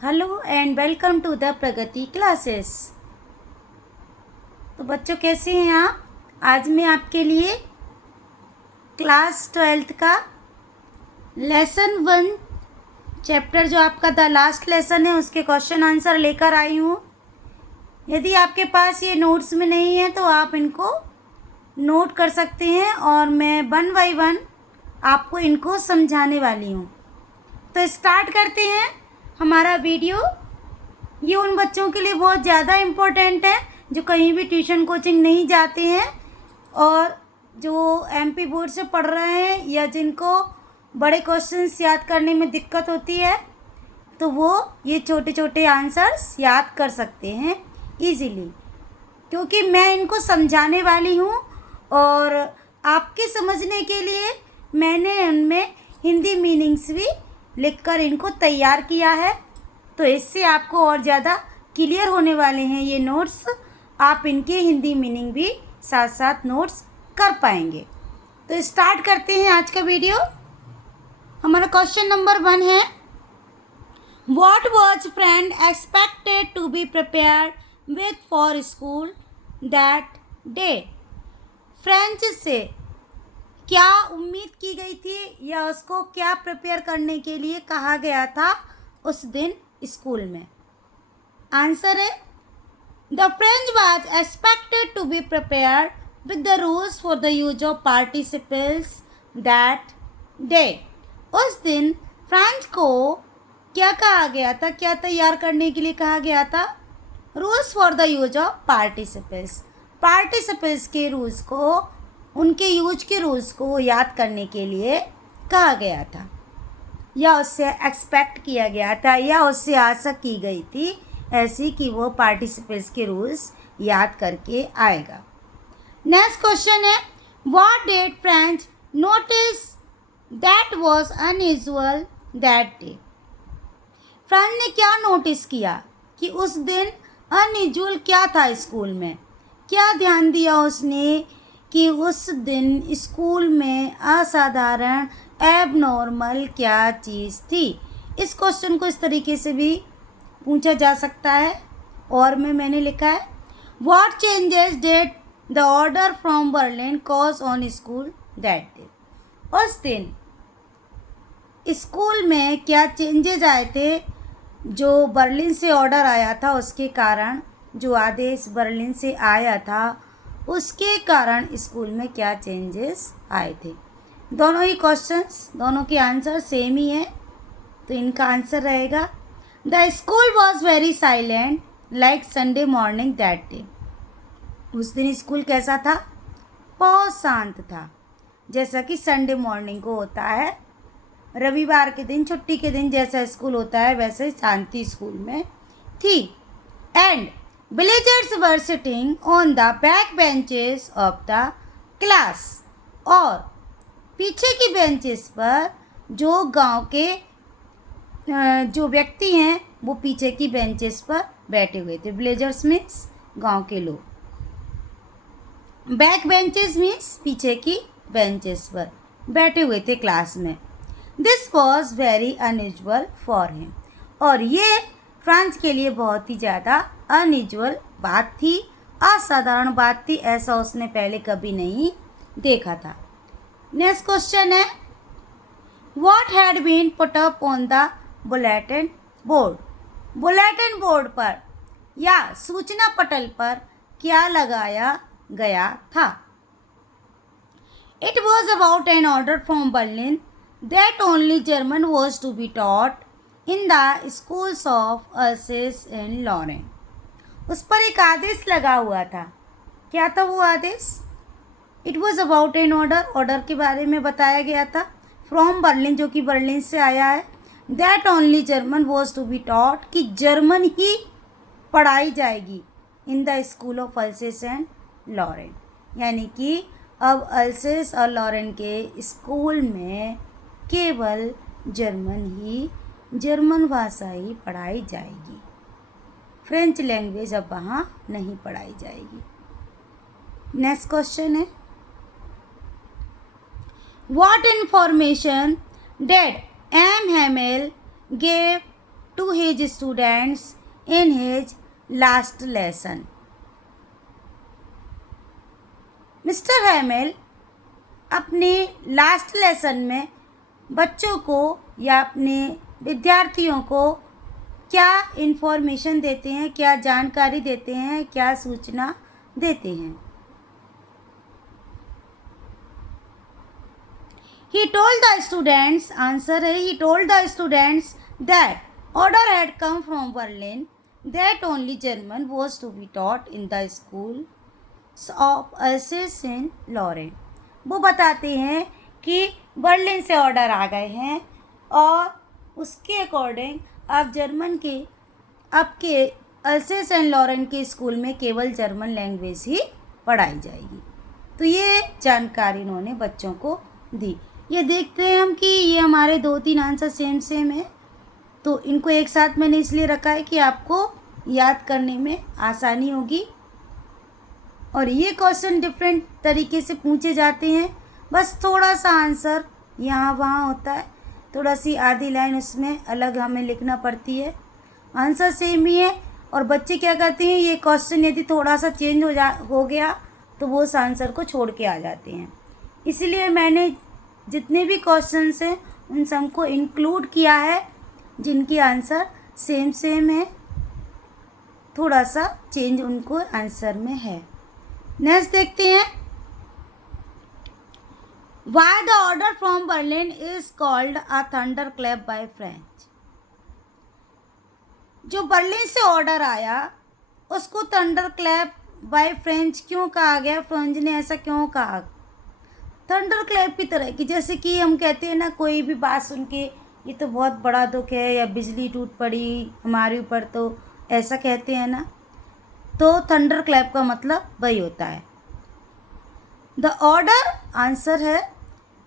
Hello and welcome to the Pragati classes. तो बच्चों कैसे हैं आप? आज मैं आपके लिए क्लास 12th का लेसन 1 चैप्टर जो आपका द लास्ट लेसन है उसके क्वेश्चन आंसर लेकर आई हूँ। यदि आपके पास ये नोट्स में नहीं है तो आप इनको नोट कर सकते हैं और मैं 1 बाय 1 आपको इनको समझाने वाली हूँ। तो स्टार्ट करते हैं हमारा वीडियो। ये उन बच्चों के लिए बहुत ज़्यादा इम्पोर्टेंट है जो कहीं भी ट्यूशन कोचिंग नहीं जाते हैं और जो एमपी बोर्ड से पढ़ रहे हैं या जिनको बड़े क्वेश्चंस याद करने में दिक्कत होती है तो वो ये छोटे छोटे आंसर्स याद कर सकते हैं इजीली, क्योंकि मैं इनको समझाने वाली हूँ और आपके समझने के लिए मैंने उनमें हिंदी मीनिंग्स भी लिखकर इनको तैयार किया है। तो इससे आपको और ज़्यादा क्लियर होने वाले हैं ये नोट्स। आप इनके हिंदी मीनिंग भी साथ साथ नोट्स कर पाएंगे। तो स्टार्ट करते हैं आज का वीडियो। हमारा क्वेश्चन नंबर 1 है, what was friend expected to be prepared with for school that day. French से क्या उम्मीद की गई थी या उसको क्या प्रिपेयर करने के लिए कहा गया था उस दिन स्कूल में। आंसर है, the French was expected to be prepared with the rules for the use of participles that day. उस दिन फ्रेंच को क्या कहा गया था, क्या तैयार करने के लिए कहा गया था? Rules for the use of participles. Participles के रूल्स को, उनके यूज के रूल्स को याद करने के लिए कहा गया था या उससे एक्सपेक्ट किया गया था या उससे आशा की गई थी ऐसी कि वो पार्टिसिपेंट्स के रूल्स याद करके आएगा। नेक्स्ट क्वेश्चन है, what did French notice that was unusual that day. French ने क्या नोटिस किया कि उस दिन अनयूजुअल क्या था स्कूल में, क्या ध्यान दिया उसने कि उस दिन स्कूल में असाधारण एबनॉर्मल क्या चीज़ थी। इस क्वेश्चन को इस तरीके से भी पूछा जा सकता है और मैंने लिखा है, what changes did the order from Berlin cause on school that day. उस दिन स्कूल में क्या चेंजेज आए थे, जो बर्लिन से ऑर्डर आया था उसके कारण, जो आदेश बर्लिन से आया था उसके कारण स्कूल में क्या चेंजेस आए थे। दोनों ही क्वेश्चंस, दोनों के आंसर सेम ही है, तो इनका आंसर रहेगा, the school was very silent like Sunday morning that day. उस दिन स्कूल कैसा था? बहुत शांत था, जैसा कि संडे मॉर्निंग को होता है, रविवार के दिन, छुट्टी के दिन जैसा स्कूल होता है वैसे शांति स्कूल में थी। And villagers were sitting on the back benches of the class। और पीछे की बेंचेस पर जो गांव के जो व्यक्ति हैं वो पीछे की बेंचेस पर बैठे हुए थे। विलेजर्स मीन्स गांव के लोग, बैक बेंचेस मीन्स पीछे की बेंचेस पर बैठे हुए थे क्लास में। This was very unusual for him. और ये फ्रांस के लिए बहुत ही ज़्यादा अनयूजुअल बात थी, असाधारण बात थी, ऐसा उसने पहले कभी नहीं देखा था। नेक्स्ट क्वेश्चन है, what had been put up on the bulletin board. Bulletin board पर या सूचना पटल पर क्या लगाया गया था? It was about an order from Berlin that only German was to be taught in the schools of Alsace and Lorraine. उस पर एक आदेश लगा हुआ था। क्या था वो आदेश? It was about an order, order के बारे में बताया गया था, फ्रॉम बर्लिन, जो कि बर्लिन से आया है, that only German was to be taught, कि जर्मन ही पढ़ाई जाएगी, in the school of Alsace and Lorraine, यानी कि अब अल्सेस और लॉरेन के स्कूल में केवल जर्मन भाषा ही पढ़ाई जाएगी, फ्रेंच लैंग्वेज अब वहाँ नहीं पढ़ाई जाएगी। नेक्स्ट क्वेश्चन है, what information did M Hamel gave to his students in his last lesson. Mister Hamel अपने लास्ट लेसन में बच्चों को या अपने विद्यार्थियों को क्या इन्फॉर्मेशन देते हैं, क्या जानकारी देते हैं, क्या सूचना देते हैं. He told the students, answer है, he told the students that order had come from Berlin that only German was to be taught in the schools of Alsace-Lorraine. वो बताते हैं कि बर्लिन से ऑर्डर आ गए हैं और उसके अकॉर्डिंग अब जर्मन के आपके अल्सेस-लॉरेन के स्कूल में केवल जर्मन लैंग्वेज ही पढ़ाई जाएगी. तो ये जानकारी इन्होंने बच्चों को दी. ये देखते हैं हम कि ये हमारे 2-3 आंसर सेम है, तो इनको एक साथ मैंने इसलिए रखा है कि आपको याद करने में आसानी होगी. और ये क्वेश्चन डिफरेंट तरीके से पूछे जाते हैं, बस थोड़ा सा आंसर यहाँ वहाँ होता है, थोड़ा सी आधी लाइन उसमें अलग हमें लिखना पड़ती है. आंसर सेम ही है और बच्चे क्या करते हैं, ये क्वेश्चन यदि थोड़ा सा चेंज हो गया तो वो उस आंसर को छोड़ के आ जाते हैं. इसलिए मैंने जितने भी क्वेश्चंस हैं उन सबको इंक्लूड किया है जिनकी आंसर सेम है, थोड़ा सा चेंज उनको आंसर में है. नेक्स्ट देखते हैं. Why the order from Berlin is called a thunderclap by French? जो बर्लिन से ऑर्डर आया उसको थंडरक्लैप बाय फ्रेंच क्यों कहा गया? फ्रेंच ने ऐसा क्यों कहा? थंडर क्लैप की तरह कि जैसे कि हम कहते हैं ना, कोई भी बात सुन के ये तो बहुत बड़ा दुख है या बिजली टूट पड़ी हमारे ऊपर, तो ऐसा कहते हैं ना, तो थंडर क्लैप का मतलब वही होता है. द ऑर्डर आंसर है,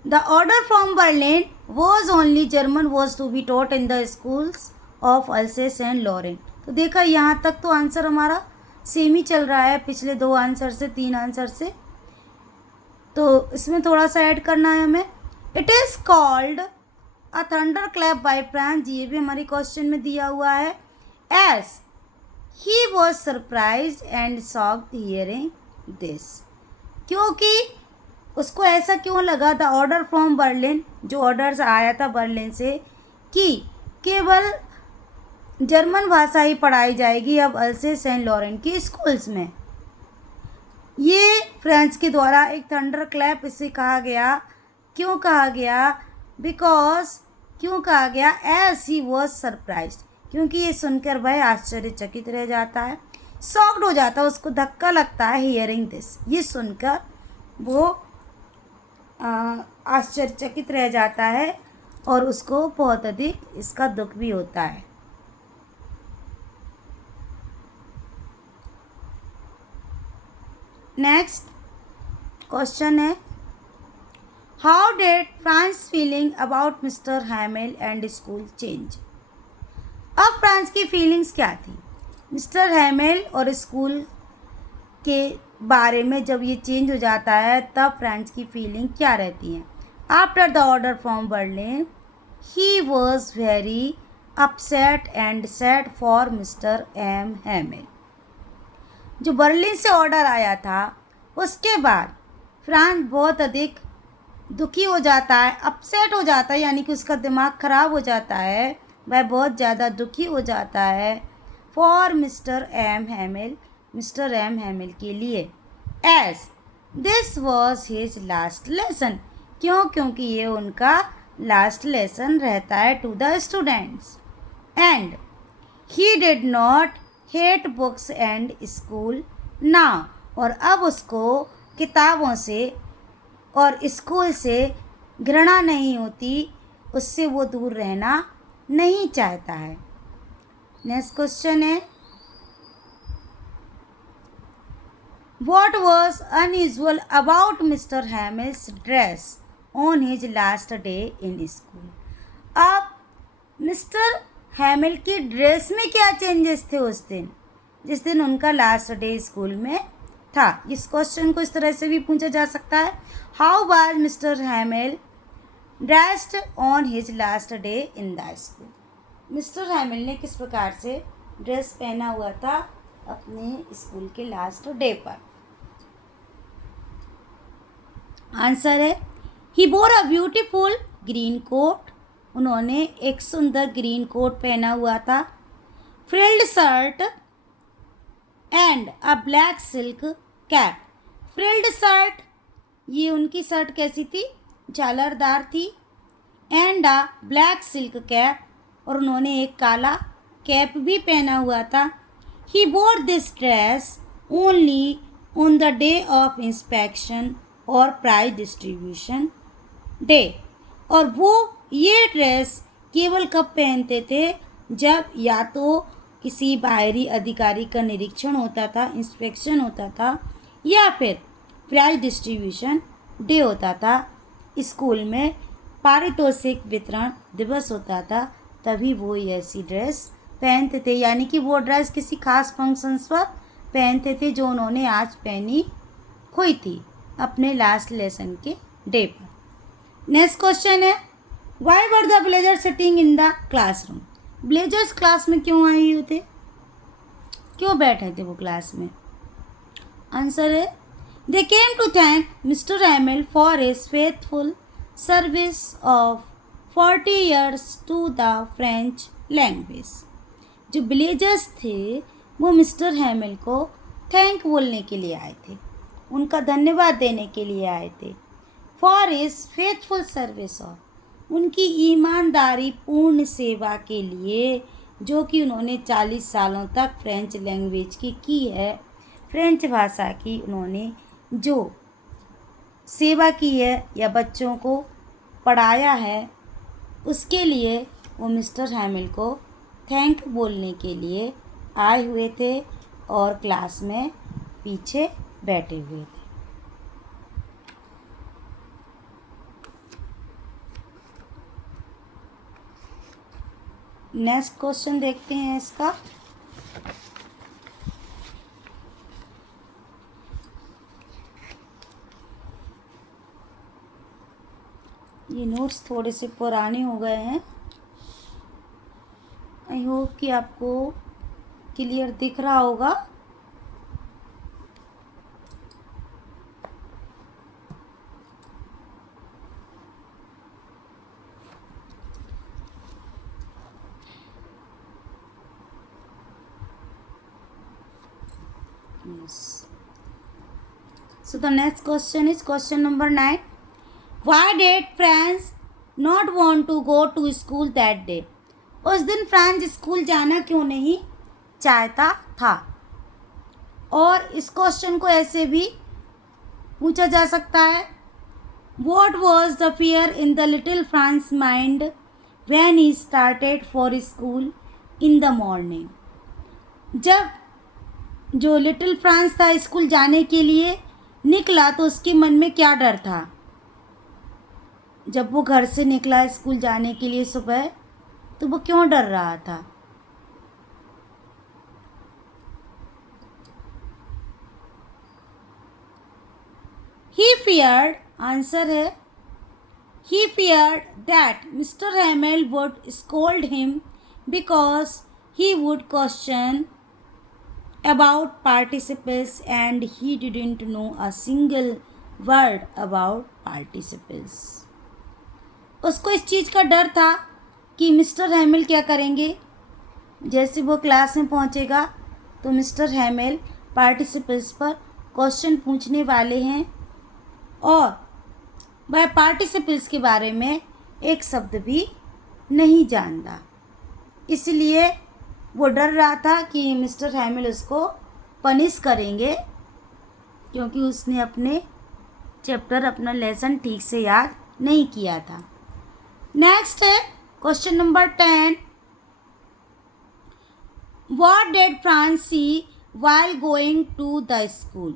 the order from Berlin was only German was to be taught in the schools of Alsace Lorraine. तो देखा यहाँ तक तो आंसर हमारा सेम ही चल रहा है पिछले 2 आंसर से, 3 आंसर से. तो इसमें थोड़ा सा ऐड करना है हमें. It is called a thunder clap by French, ये भी हमारे क्वेश्चन में दिया हुआ है. As he was surprise and shocked hearing this, क्योंकि उसको ऐसा क्यों लगा, द ऑर्डर फ्रॉम बर्लिन, जो ऑर्डर्स आया था बर्लिन से कि केवल जर्मन भाषा ही पढ़ाई जाएगी अब अल्सेस-लॉरेन की स्कूल्स में. ये फ्रेंच के द्वारा एक थंडर क्लैप इसे कहा गया. क्यों कहा गया? बिकॉज क्यों कहा गया? एज ही वॉज सरप्राइज, क्योंकि ये सुनकर वह आश्चर्यचकित रह जाता है, शॉक्ड हो जाता है, उसको धक्का लगता है. हियरिंग दिस, ये सुनकर वो आश्चर्यचकित रह जाता है और उसको बहुत अधिक इसका दुख भी होता है. नेक्स्ट क्वेश्चन है, how did France feeling about mister Hamel and school change? अब फ्रांस की फीलिंग्स क्या थी मिस्टर हैमेल और स्कूल के बारे में? जब ये चेंज हो जाता है तब फ्रांस की फीलिंग क्या रहती है? After the order from Berlin he was very upset and sad for mister M Hamel. जो बर्लिन से ऑर्डर आया था उसके बाद फ्रांस बहुत अधिक दुखी हो जाता है, अपसेट हो जाता है, यानी कि उसका दिमाग ख़राब हो जाता है, वह बहुत ज़्यादा दुखी हो जाता है. फॉर मिस्टर एम हैमेल के लिए. As this was his last lesson, क्यों? क्योंकि ये उनका लास्ट लेसन रहता है to the students. And he did not hate books and school now, और अब उसको किताबों से और स्कूल से घृणा नहीं होती, उससे वो दूर रहना नहीं चाहता है. नेक्स्ट क्वेश्चन है, what was unusual about Mr Hamel's dress on his last day in school? अब मिस्टर हैमेल की ड्रेस में क्या चेंजेस थे उस दिन, जिस दिन उनका लास्ट डे स्कूल में था? इस क्वेश्चन को इस तरह से भी पूछा जा सकता है, how was Mr Hamel dressed on his last day in the school? Mr Hamel ने किस प्रकार से ड्रेस पहना हुआ था अपने स्कूल के लास्ट डे पर? आंसर है he wore a beautiful green coat. उन्होंने एक सुंदर ग्रीन कोट पहना हुआ था। Frilled shirt and a black silk cap. Frilled shirt, ये उनकी शर्ट कैसी थी? झालरदार थी। And a black silk cap, और उन्होंने एक काला कैप भी पहना हुआ था। He wore this dress only on the day of inspection और प्राइज डिस्ट्रीब्यूशन डे। और वो ये ड्रेस केवल कब पहनते थे? जब या तो किसी बाहरी अधिकारी का निरीक्षण होता था, इंस्पेक्शन होता था, या फिर प्राइज डिस्ट्रीब्यूशन डे होता था, स्कूल में पारितोषिक वितरण दिवस होता था, तभी वो ऐसी ड्रेस पहनते थे। यानी कि वो ड्रेस किसी खास फंक्शंस पर पहनते थे जो उन्होंने आज पहनी हुई थी अपने लास्ट लेसन के डे पर। नेक्स्ट क्वेश्चन है why were the blazer sitting in the classroom? Blazers class में क्यों आए हुए थे? क्यों बैठे थे वो क्लास में? आंसर है they came to thank Mr Hamel for his faithful service of 40 years to the French language. जो ब्लेजर्स थे वो मिस्टर हैमिल को थैंक बोलने के लिए आए थे, उनका धन्यवाद देने के लिए आए थे। For his faithful service of, उनकी ईमानदारी पूर्ण सेवा के लिए, जो कि उन्होंने 40 सालों तक फ्रेंच लैंग्वेज की है। फ्रेंच भाषा की उन्होंने जो सेवा की है या बच्चों को पढ़ाया है, उसके लिए वो मिस्टर हैमिल को थैंक बोलने के लिए आए हुए थे और क्लास में पीछे बैठे हुए थे। नेक्स्ट क्वेश्चन देखते हैं इसका। ये नोट्स थोड़े से पुराने हो गए हैं। आई होप कि आपको क्लियर दिख रहा होगा। Yes. So the next question is question number 9. Why did Franz not want to go to school that day? उस दिन फ्रांस स्कूल जाना क्यों नहीं चाहता था? और इस क्वेश्चन को ऐसे भी पूछा जा सकता है What was the fear in the little Franz mind when he started for school in the morning? जब जो लिटिल फ्रांस था स्कूल जाने के लिए निकला तो उसके मन में क्या डर था? जब वो घर से निकला स्कूल जाने के लिए सुबह, तो वो क्यों डर रहा था? He feared, आंसर है he feared that Mr. Hamel would scold him because he would question about participles and he didn't know a single word about participles. उसको इस चीज़ का डर था कि मिस्टर हैमिल क्या करेंगे, जैसे वो क्लास में पहुंचेगा तो मिस्टर हैमिल पार्टिसिपल्स पर क्वेश्चन पूछने वाले हैं और वह पार्टिसिपल्स के बारे में एक शब्द भी नहीं जानता। इसलिए वो डर रहा था कि मिस्टर हैमिल उसको पनिश करेंगे क्योंकि उसने अपने चैप्टर, अपना लेसन ठीक से याद नहीं किया था। नेक्स्ट है question number 10. What did Franz see while going to the school?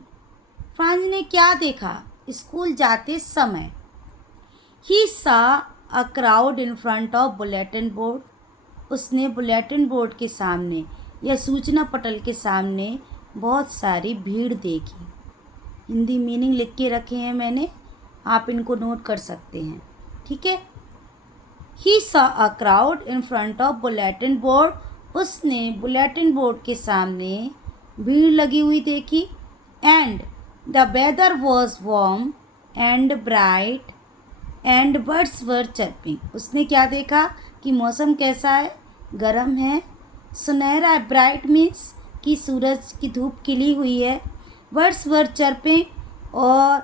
France ने क्या देखा स्कूल जाते समय? He saw a crowd in front of bulletin board. उसने बुलेटिन बोर्ड के सामने या सूचना पटल के सामने बहुत सारी भीड़ देखी। हिंदी मीनिंग लिख के रखे हैं मैंने, आप इनको नोट कर सकते हैं, ठीक है। He saw a crowd in front of bulletin board, उसने बुलेटिन बोर्ड के सामने भीड़ लगी हुई देखी। And the weather was warm and bright and birds were chirping, उसने क्या देखा कि मौसम कैसा है, गर्म है, सुनहरा है, ब्राइट मीन्स कि सूरज की धूप खिली हुई है, बर्ड्स वर चर्पिंग और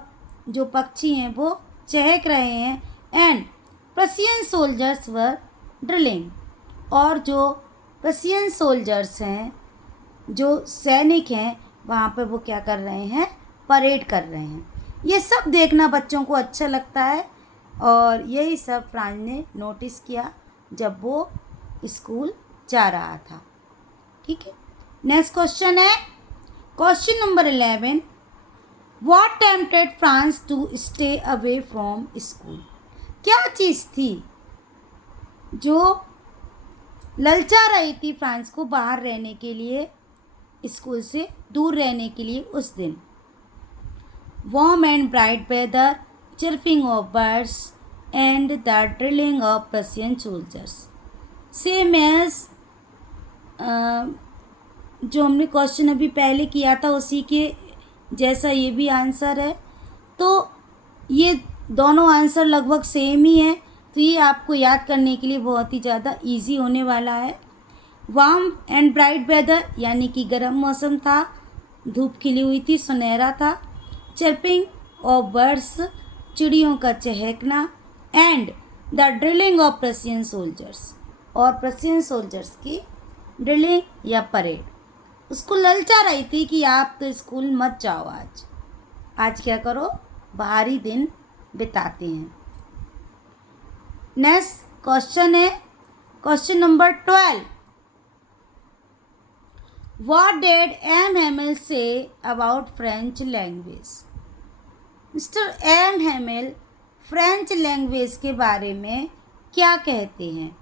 जो पक्षी हैं वो चहक रहे हैं, and Prussian soldiers were drilling, और जो प्रशियन सोल्जर्स हैं, जो सैनिक हैं, वहाँ पर वो क्या कर रहे हैं, परेड कर रहे हैं। ये सब देखना बच्चों को अच्छा लगता है और यही सब फ्रांस ने नोटिस किया जब वो स्कूल जा रहा था। ठीक है, नेक्स्ट क्वेश्चन है question number 11, what tempted Franz to stay away from school, क्या चीज़ थी जो ललचा रही थी फ्रांस को बाहर रहने के लिए, स्कूल से दूर रहने के लिए उस दिन। Warm and bright weather, chirping of birds and the drilling of Prussian soldiers, same as जो हमने क्वेश्चन अभी पहले किया था उसी के जैसा ये भी आंसर है। तो ये दोनों आंसर लगभग सेम ही है, तो ये आपको याद करने के लिए बहुत ही ज़्यादा इजी होने वाला है। वार्म एंड ब्राइट वेदर यानी कि गर्म मौसम था, धूप खिली हुई थी, सुनहरा था। चर्पिंग ऑफ बर्ड्स, चिड़ियों का चहकना। And the drilling of Prussian soldiers, और प्रशियन सोल्जर्स की ड्रिलिंग या परेड उसको ललचा रही थी कि आप तो स्कूल मत जाओ, आज क्या करो, बाहरी दिन बिताते हैं। नेक्स्ट क्वेश्चन है question number 12, what did M Hamel say about French language, mister M Hamel French language के बारे में क्या कहते हैं।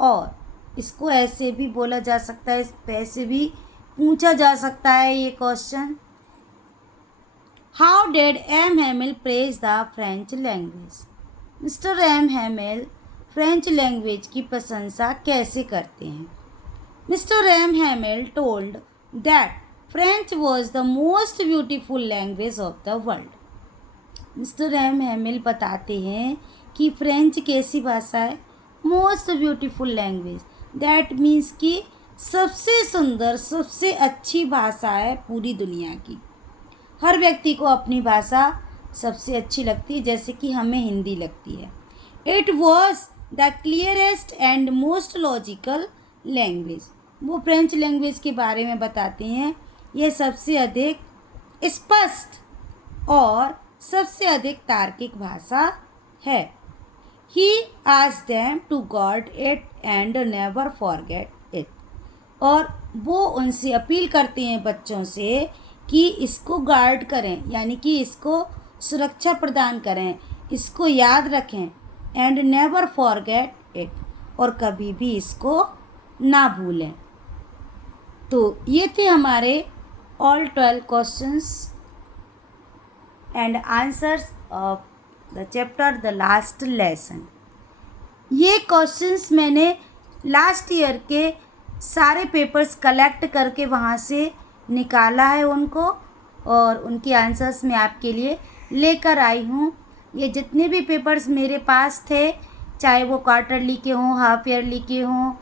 और इसको ऐसे भी बोला जा सकता है, ऐसे भी पूछा जा सकता है ये question, how did M Hamel praise the French language, mister M Hamel French language की प्रशंसा कैसे करते हैं। Mister M Hamel told that French was the most beautiful language of the world, mister M Hamel बताते हैं कि French कैसी भाषा है, most beautiful language, that means कि सबसे सुंदर, सबसे अच्छी भाषा है पूरी दुनिया की। हर व्यक्ति को अपनी भाषा सबसे अच्छी लगती है, जैसे कि हमें हिंदी लगती है। It was the clearest and most logical language, वो फ्रेंच लैंग्वेज के बारे में बताते हैं, यह सबसे अधिक स्पष्ट और सबसे अधिक तार्किक भाषा है। He asked them to guard it and never forget it, और वो उनसे अपील करते हैं बच्चों से कि इसको गार्ड करें, यानी कि इसको सुरक्षा प्रदान करें, इसको याद रखें, एंड नेवर फॉरगेट इट, और कभी भी इसको ना भूलें। तो ये थे हमारे all 12 questions and answers of the chapter the last lesson. ये क्वेश्चंस मैंने लास्ट ईयर के सारे पेपर्स कलेक्ट करके वहाँ से निकाला है उनको, और उनके आंसर्स मैं आपके लिए लेकर आई हूँ। ये जितने भी पेपर्स मेरे पास थे, चाहे वो क्वार्टरली के हों, हाफ ईयरली के हों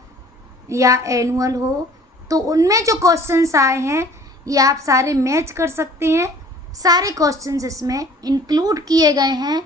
या एनुअल हो, तो उनमें जो क्वेश्चंस आए हैं ये आप सारे मैच कर सकते हैं। सारे क्वेश्चंस इसमें इंक्लूड किए गए हैं।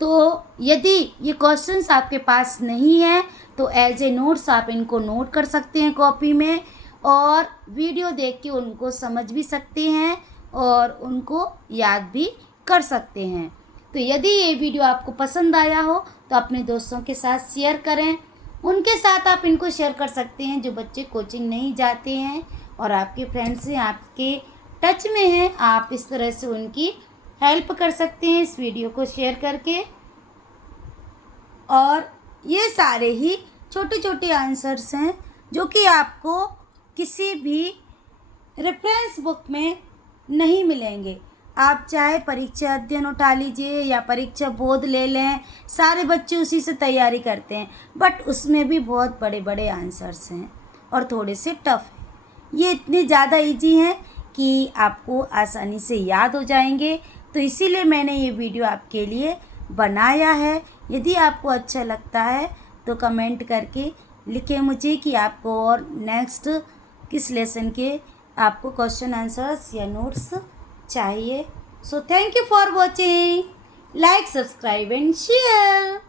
तो यदि ये क्वेश्चंस आपके पास नहीं है तो एज ए नोट्स आप इनको नोट कर सकते हैं कॉपी में, और वीडियो देख के उनको समझ भी सकते हैं और उनको याद भी कर सकते हैं। तो यदि ये वीडियो आपको पसंद आया हो तो अपने दोस्तों के साथ शेयर करें, उनके साथ आप इनको शेयर कर सकते हैं जो बच्चे कोचिंग नहीं जाते हैं और आपके फ्रेंड्स हैं, आपके टच में हैं, आप इस तरह से उनकी हेल्प कर सकते हैं इस वीडियो को शेयर करके। और ये सारे ही छोटे छोटे आंसर्स हैं जो कि आपको किसी भी रेफरेंस बुक में नहीं मिलेंगे। आप चाहे परीक्षा अध्ययन उठा लीजिए या परीक्षा बोध ले लें, सारे बच्चे उसी से तैयारी करते हैं, बट उसमें भी बहुत बड़े बड़े आंसर्स हैं और थोड़े से टफ हैं। ये इतने ज़्यादा इजी हैं कि आपको आसानी से याद हो जाएंगे, तो इसीलिए मैंने ये वीडियो आपके लिए बनाया है। यदि आपको अच्छा लगता है तो कमेंट करके लिखें मुझे कि आपको और नेक्स्ट किस लेसन के आपको क्वेश्चन आंसर्स या नोट्स चाहिए। So thank you for watching, like, subscribe and share.